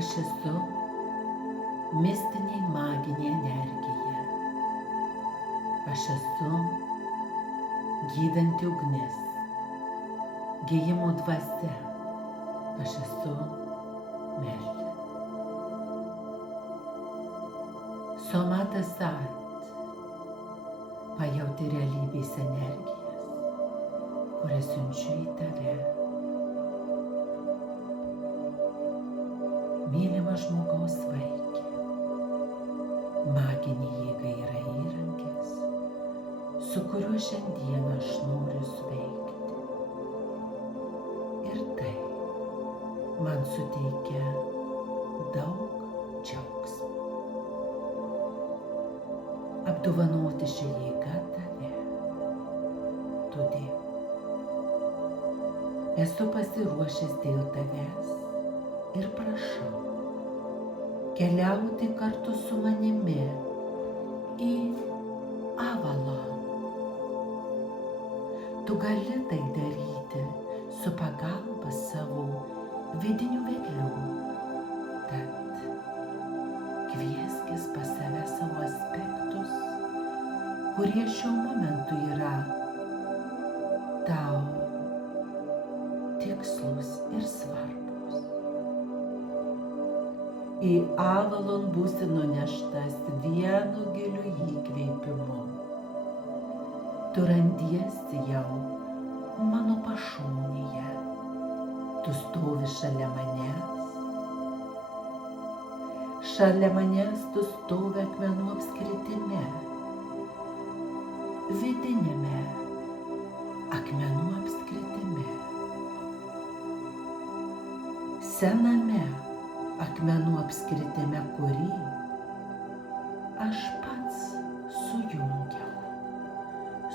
Aš esu mistinė maginė energija. Aš esu gydanti ugnis, gijimo dvasia. Aš esu meilė. Somata Sat pajauti realybės energijas, kurias siunčiu į tave. Mylimas žmogaus vaikė, maginė jėga yra įrankis, su kuriuo šiandieną aš noriu suveikti. Ir tai man suteikia daug džiaugsmo. Apdovanoti šią jėgą tave. Todėl esu pasiruošęs dėl tavęs ir prašau keliauti kartu su manimi į Avalon. Tu gali tai daryti su pagalba savo vidinių vedlių. Tad kvieskis pas save savo aspektus, kurie šiuo momentu yra tau tikslus ir svarbus. Į Avalon būsi nuneštas vienu giliu įkvėpimu. Tu randiesi jau mano pašonėje. Tu stovi šalia manęs. Šalia manęs tu stovi akmenų apskritime. Vidinėme akmenų apskritime. Sename akmenų apskritime, kurį aš pats sujungiau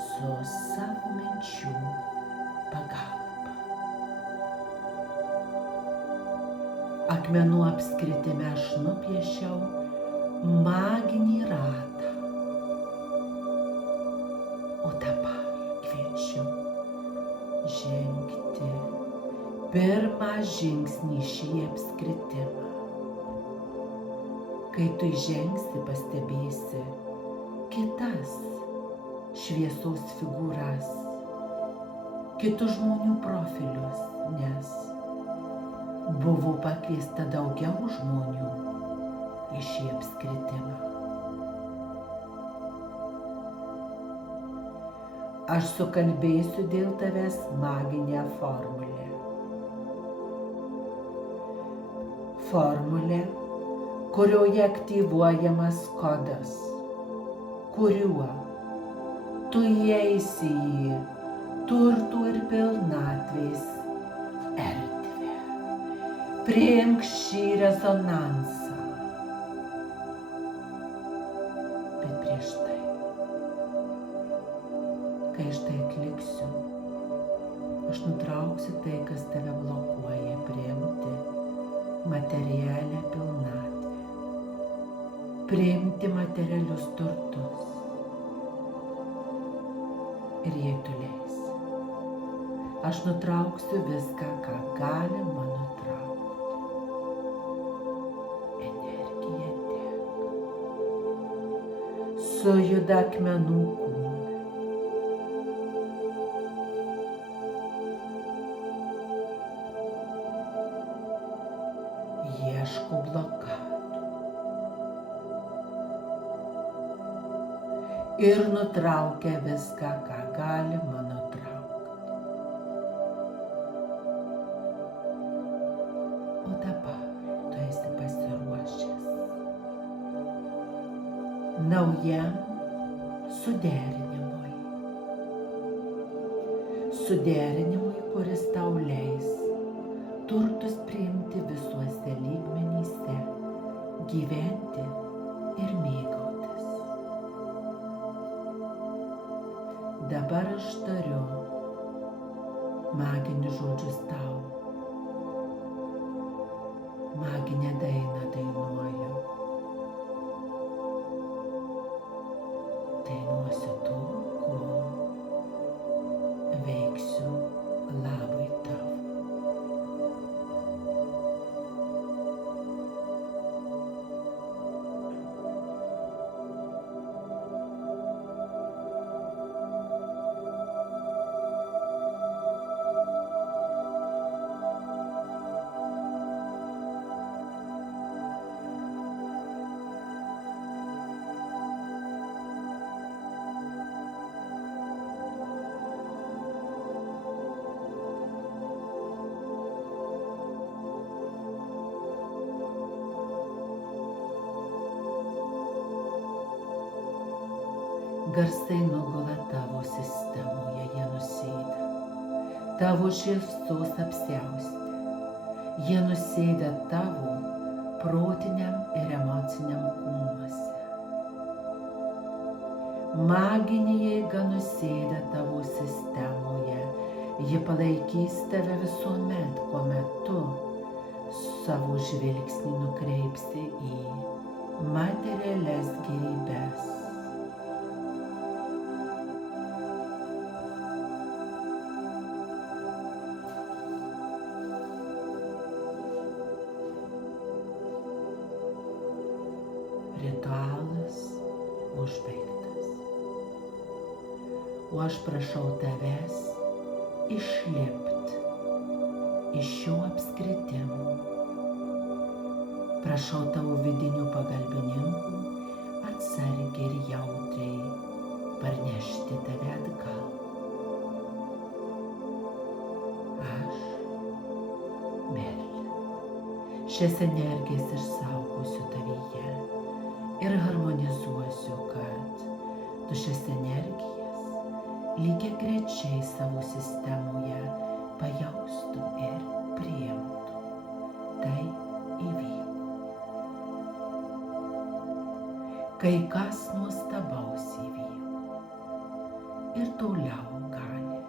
su savo minčių pagalba. Akmenų apskritime aš nupiešiau maginį ratą. O dabar kviečiu žengti pirmą žingsnį šį apskritimą. Kai tu žengsi, pastebėsi kitas šviesos figūras, kitų žmonių profilius, nes buvo pakviesta daugiau žmonių į šį apskritimą. Aš sukalbėsiu dėl tavęs maginę formulę. Formulė, kurioje aktyvuojamas kodas, kuriuo tu įeisi į turtų ir pilnatvės erdvę. Priimk šį rezonansą. Bet prieš tai, kai aš tai atliksiu, aš nutrauksiu tai, kas tave blokuoja priimti materialią pilnatvę, priimti materialius turtus. Ir jei tu leisi, aš nutrauksiu viską, ką gali man nutraukti. Energija tek. Sujuda akmenų kūnai. Ieško blokadų ir nutraukia viską, ką gali man nutraukti. O dabar tu esi pasiruošęs naujam suderinimui. Suderinimui, kuris tau leis turtus priimti visuose lygmenyse, gyventi ir mėgautis. Dabar aš tariu maginius žodžius tau. Maginę dainą dainuoju. Dainuosiu tol, kol veiksiu labui tavo. Garsai nugula tavo sistemoje, jie nusėda. Tavo šviesos apsiausti. Jie nusėda tavo protiniam ir emociniam kūnuose. Maginė jėga nusėda tavo sistemoje. Ji palaikys tave visuomet, kuomet tu savo žvilgsnį nukreipsi į materialias gėrybes. Ritualas užbaigtas. O aš prašau tavęs išlipti iš šio apskritimo. Prašau tavo vidinių pagalbininkų atsargiai ir jautriai parnešti tave atgal. Aš, Merlin, šias energijas išsaugosiu tavyje ir harmonizuosiu, kad tu šias energijas lygiagrečiai savo sistemoje pajaustum ir priimtum. Tai įvyko. Kai kas nuostabaus įvyko ir toliau gali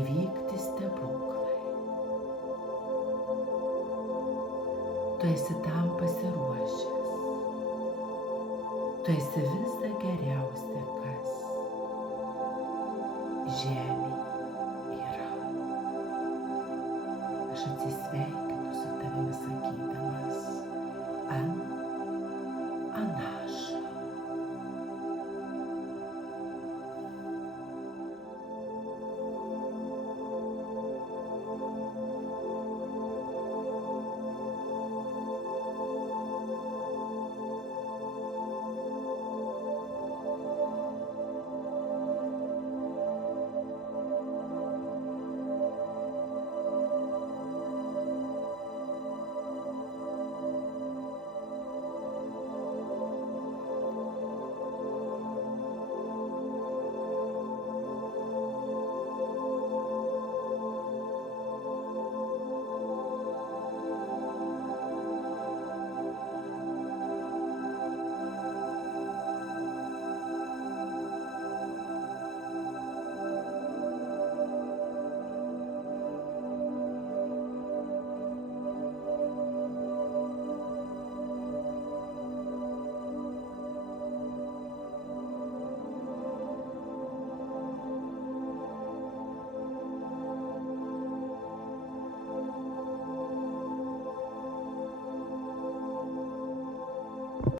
įvykti stebuklai. Tu esi tam pasiruošęs. Tu esi visa geriausia, kas žemėje yra. Aš atsisveikinu su tavimi sakydama.